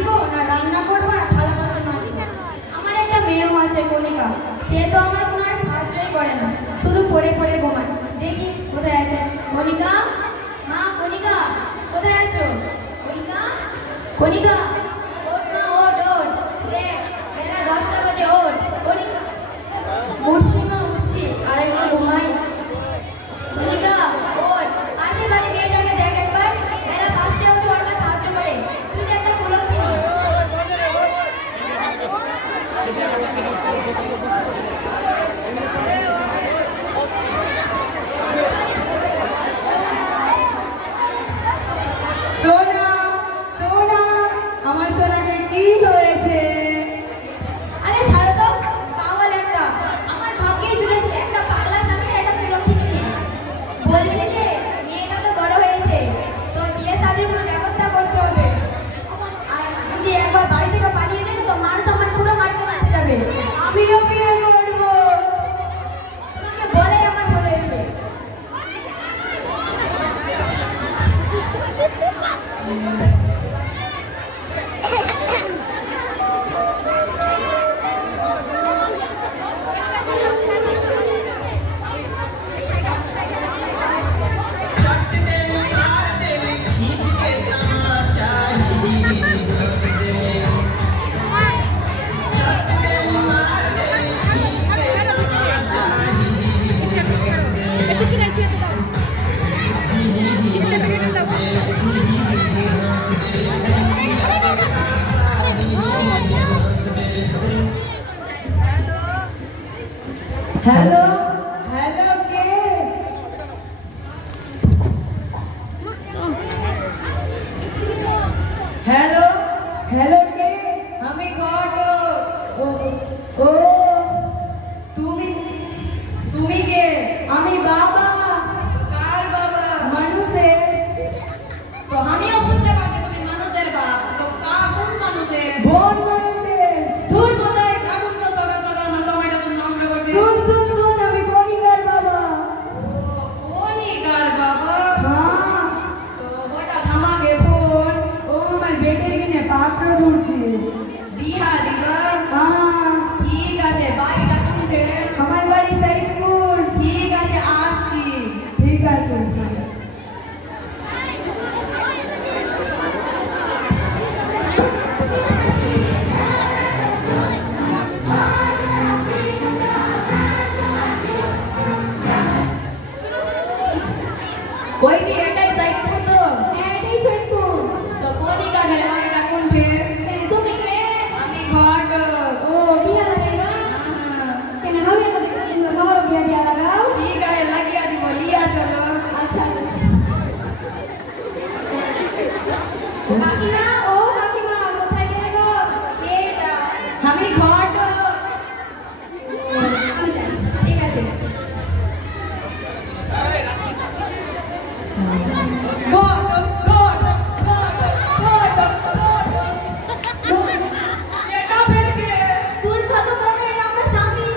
দিব না রান্না করবো না থালা বাসন মাজবো। আমার একটা মেয়েও আছে কণিকা, সে তো আমার কোনো আর সাহায্যই করে না, শুধু পড়ে পড়ে ঘুমায়। দেখি কোথায় আছে কণিকা। মা কণিকা কোথায় আছো? কণিকা, কণিকা ওঠ মা, ওঠ ওঠ, দেখ বেলা 10টা বাজে, ওঠ কণিকা। উঠছি মা উঠছি, আর একটু ঘুমাই। কণিকা ওঠ, আসে বাড়ি মেয়েটাকে দেখ একবার, বেলা 5টায় উঠে ওর সাহায্য করে। তুই তো একটা কুলক্ষিনী। সোনা, সোনা, আমার সোনাকে কি হয়েছে? আরে ছাড়ো তো, পাগল একটা। আমার ভাগ্যেই জুড়েছে একটা পাগলা স্বামী আর একটা কুলক্ষিনী। বলছি যে মেয়েটা তো বড় হয়েছে, তো বিয়ে শাদীর কোনো ব্যবস্থা করতে হবে। আর যদি একবার বাড়ি থেকে পালিয়ে যায় তো মানুষ আমার পুরো বাড়িতে ভেসে যাবে। আমিও বিয়ে করবো। তোমাকে বলেই আমার ভুল হয়েছে। হ্যালো, হ্যালো কে? হ্যালো, হ্যালো কে? আমি ঘটক। ও, তুমি তুমি কে? আমি বাবা। কার বাবা? মানুষের। তো আমিও বুঝতে পারছি তুমি মানুষের বাপ, তো কোন মানুষের? বোন মানুষের। দূর কোথায় কেমন তো সকাল সকাল আমার সময়টা তুমি নষ্ট করছি। শুন শুন শুন, আমি কণিকার বাবা। ও কণিকার বাবা? হ্যাঁ। তো হঠাৎ আমাকে ফোন? ও আমার বেটের কিনে পাত্র ধরছি, বিয়া দিবা। হ্যাঁ ঠিক আছে, বাড়িটা কোনটে? আমার বাড়ি সাইদপুর। ঠিক আছে আসছি। ঠিক আছে। কই যে এটাই সাইদপুর তো? হ্যাঁ এটাই সৈয়দপুর। তো কণিকা ঘরে বাড়িটা কোনটে? তুমি কে? আমি ঘটক। ও বিয়া লাগাইবা? হ্যাঁ। কেন হবে তো দেখতে সুন্দর, আমারও বিয়া বিয়া লাগাও। ঠিক আছে লাগিয়ে দিব, লিয়া চলো। আচ্ছা কাকিমা, ও কাকিমা কোথায় গেলে গো? কে এটা? আমি ঘটক। আমি জানি, ঠিক আছে। ঘটক, ঘটক, ঘটক, ঘটক, ঘটক। এটা ফের কে? তুই ভালো করে, এটা আমার স্বামী।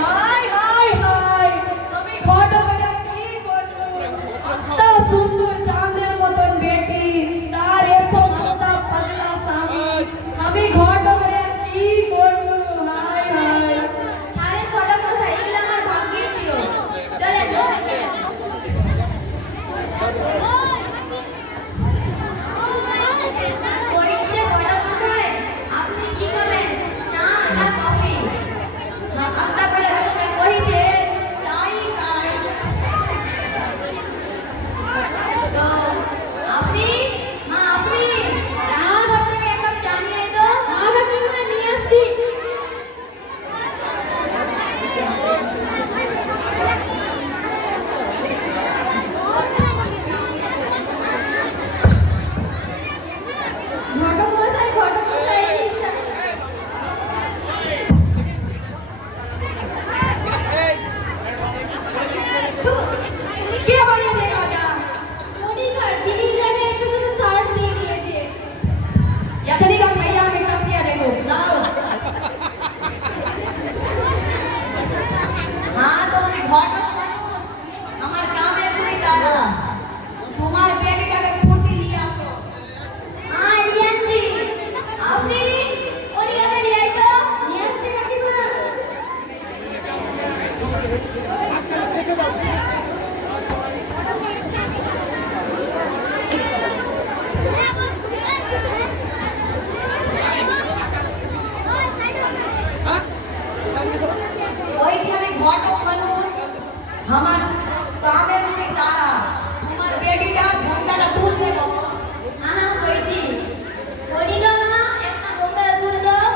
হাই হাই হাই, আমি ঘটক হয়ে কি করবো? এত সুন্দর ওই যে আমি ঘটক মানুষ, আমার চাঁদের মুখে তারা, তোমার বেটিটা ঘন্টাটা তুলতে বাবা। কইছি কণিকা মা একটা ঘন্টা দুধ দাও।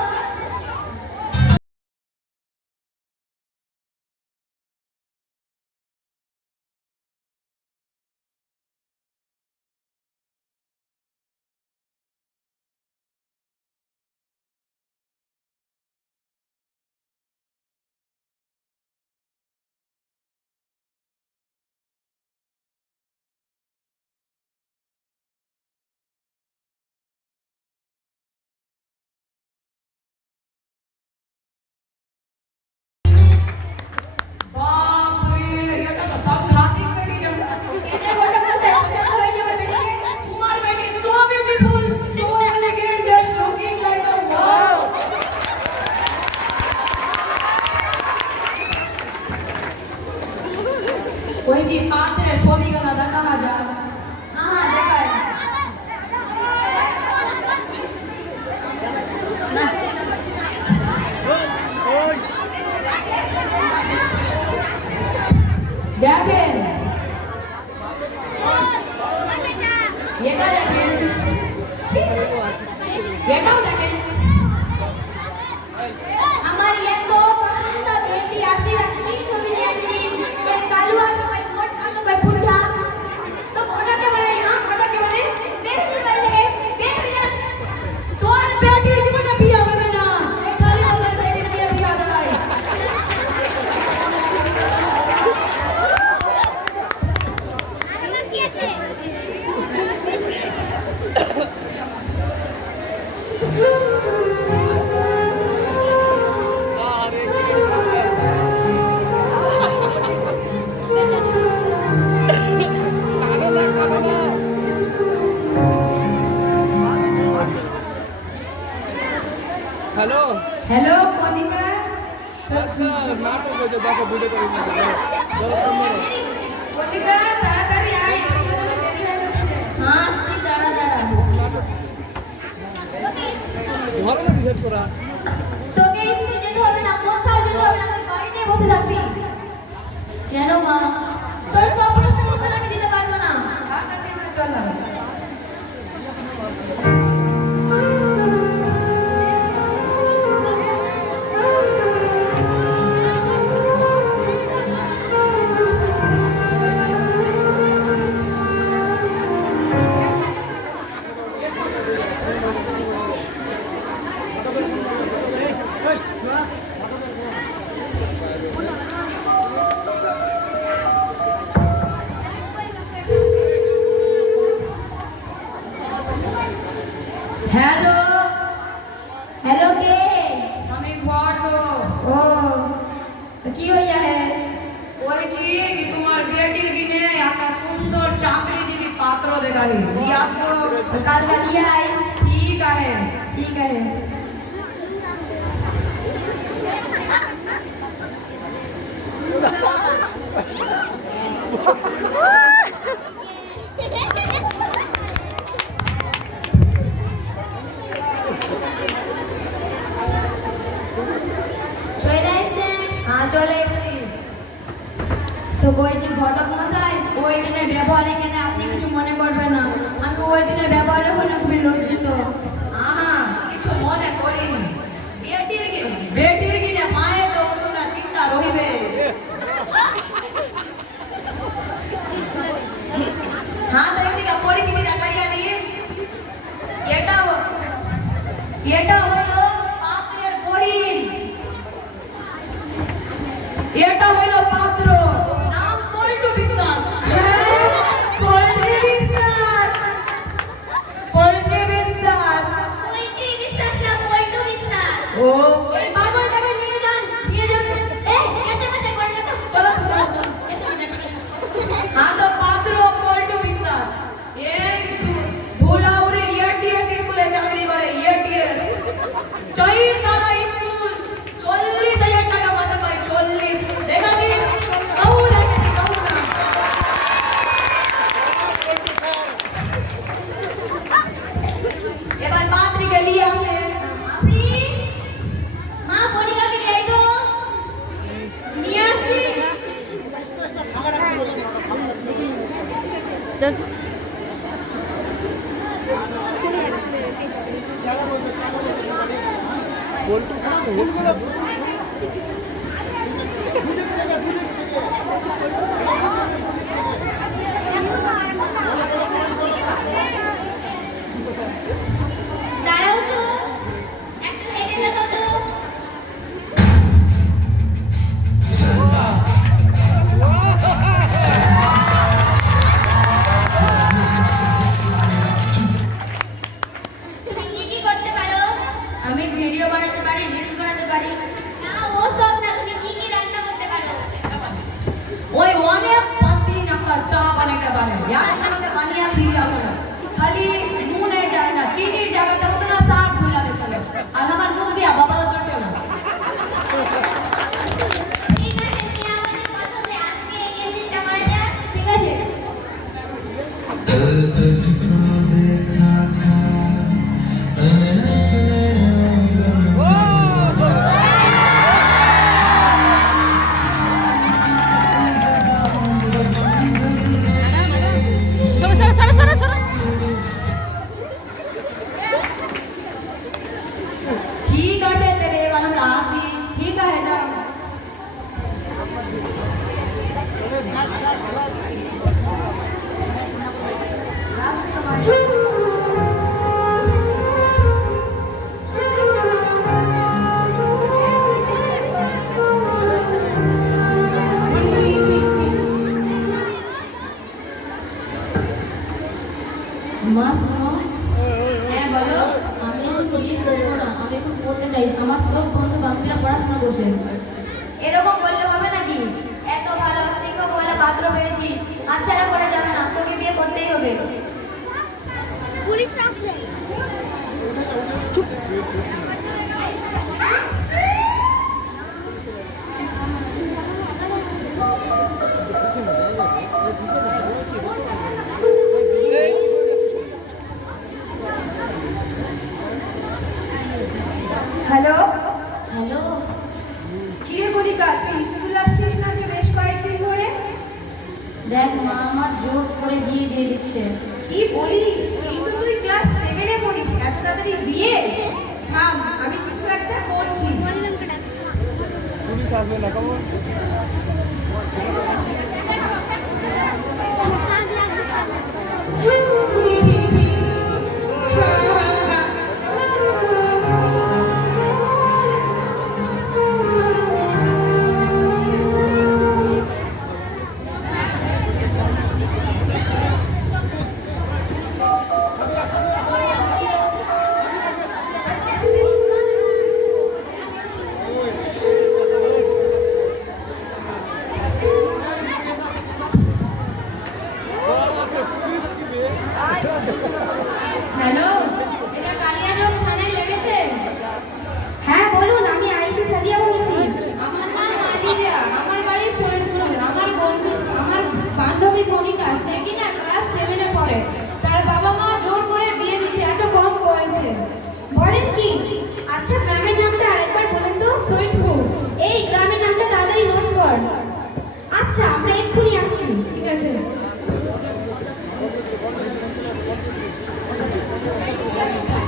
বাপরে, এটা তো সাংঘাতিক বেটি জন্ম। এটা ঘটক মশাই পছন্দ হয়েছে আমার বেটিকে। তোমার বেটি so beautiful, so elegant, just looking like a wow. ওই যে পাত্রের ছবিগুলো দেখা যায়। দেখায় দেখেন, এটা দেখেন, এটাও দেখেন। আমার এত পছন্দ বেটি আপনি কি ছবি নিয়েছি কই কালুয়া তো কই মোটকা তো কই বুঢ়া তো ওটাকে মানে ওটাকে মানে বেটি বাড়ি থেকে বেটি না তোর বেটির জীবনে বিয়ে হবে না, এই খালি ওদের বেটির দিয়ে বিয়ে দেয়। হ্যালো হ্যালো কণিকা, নাটক হয়েছে দেখো ভিডিও করে কণিকা তাড়াতাড়ি আয়, স্কুলে যেতে দেরি হয়ে যাচ্ছে। তুই দাঁড়া দাঁড়া ধরো না ডিসাইড করা তোকে স্কুলে যেতে হবে না কোথাও যেতে হবে না তুই বাড়িতে বসে থাকবি কেন মা তোর সব প্রশ্নের উত্তর আমি দিতে পারবো না তাড়াতাড়ি আমরা চললাম। হ্যালো, হ্যালো কে আমি ঘটক। ও তো কি হইয়া হে বলছি কি তোমার বেটির কিনে একটা সুন্দর চাকরিজীবী পাত্র দেখাই দিয়ে আসো। তো কাল লিয়ে আই ঠিক আছে। ঠিক আছে চলে আসছেন চলে এসেছি। তো বলছি ঘটক মশাই ওই দিনের ব্যবহারে কেন আপনি কিছু মনে করবেন না আমি ওই দিনের ব্যবহারে কোনো খুবই লজ্জিত কিছু মনে করিনি। বেটির কিনে মায়ের তো অত না চিন্তা রহিবে। তো একদিকে পরিচিতিটা করিয়া দিই। এটা হইল পাত্রের বহিন, এটা হইল পাত্র, নাম পল্টু বিশ্বাস। পল্টু বিশ্বাস, পল্টু বিশ্বাস। পল্টু বিশ্বাস না পল্টু বিশ্বাস ও এই পাগলটাকে নিয়ে যান, নিয়ে যান। কেচে মেচে করে না তো চলো তো, চলো চলো। কেচে মেচে করে তো পাত্র পল্টু বিশ্বাস এই ধুলাউড়ির ETS স্কুলে চাকরি করে। ETS চাইর তালা স্কুল, 40,000 টাকা মাসে পায়। 40 দেখাচ্ছিস দাঁড়াও তো, একটু হেঁটে দেখো তো। তুমি কি কি করতে পারো? আমি ভিডিও বানাতে পারি, রিলস বানাতে পারি। না, ও সব না, তুমি কি কি রান্না করতে পারো? ওই অনেক পাসিন একটা চা বানাতে পারে, একজনকে বানিয়ে খিলিয়ে আসলে খালি নুনে যায় না, চিনির জায়গাতে হতো না সার ভুলাতে চলে। আর আমার মুখ দিয়া বাবা দাদা চলে। ঠিক আছে, তুমি আমাদের পছন্দে আজকে এই এনজিনটা করে দেন। ঠিক আছে। कल तुझको देखा था मैंने अपने आंगन ঠিক আছে তেরে এবার আমরা আসি। ঠিক আছে যাও। মা শোনো, হ্যাঁ বলো। আমি এখন বিয়ে করবো না, আমি এখন পড়তে চাই। আমার সব বন্ধু বান্ধবীরা পড়াশোনা করছে। এরকম বললে হবে নাকি? এত ভালো শিক্ষক বলে পাত্র পেয়েছি, হাতছাড়া করা যাবে না, তোকে বিয়ে করতেই হবে। পুলিশ আসলে হ্যালো, হ্যালো, কিরে কলিকা, তুই স্কুল আসছিস না যে বেশ কয়েকদিন ধরে? দেখ মা আমার জোর করে বিয়ে দিয়ে দিচ্ছে। কি বলিস? এই তো তুই ক্লাস 7-এ পড়িস, এত তাড়াতাড়ি বিয়ে? থাম, আমি কিছু একটা করছি। পুলিশ আসবে না, কেমন? হ্যালো, এটা কালিয়াচক থানায় লেগেছে? হ্যাঁ বলুন, আমি আইসি সাদিয়া বলছি। আমার নাম আজিজা, আমার বাড়ি সৈয়দপুর। আমার বান্ধবী কণিকা, সে কিনা ক্লাস 7-এ পড়ে। তার বাবা মা জোর করে বিয়ে দিচ্ছে এত কম বয়সে। বলেন কি? আচ্ছা, গ্রামের নামটা আরেকবার বলেন তো। সৈয়দপুর। এই গ্রামের নামটা তাড়াতাড়ি নোট কর। আচ্ছা, আমরা এক্ষুনি আসছি। ঠিক আছে। Thank you.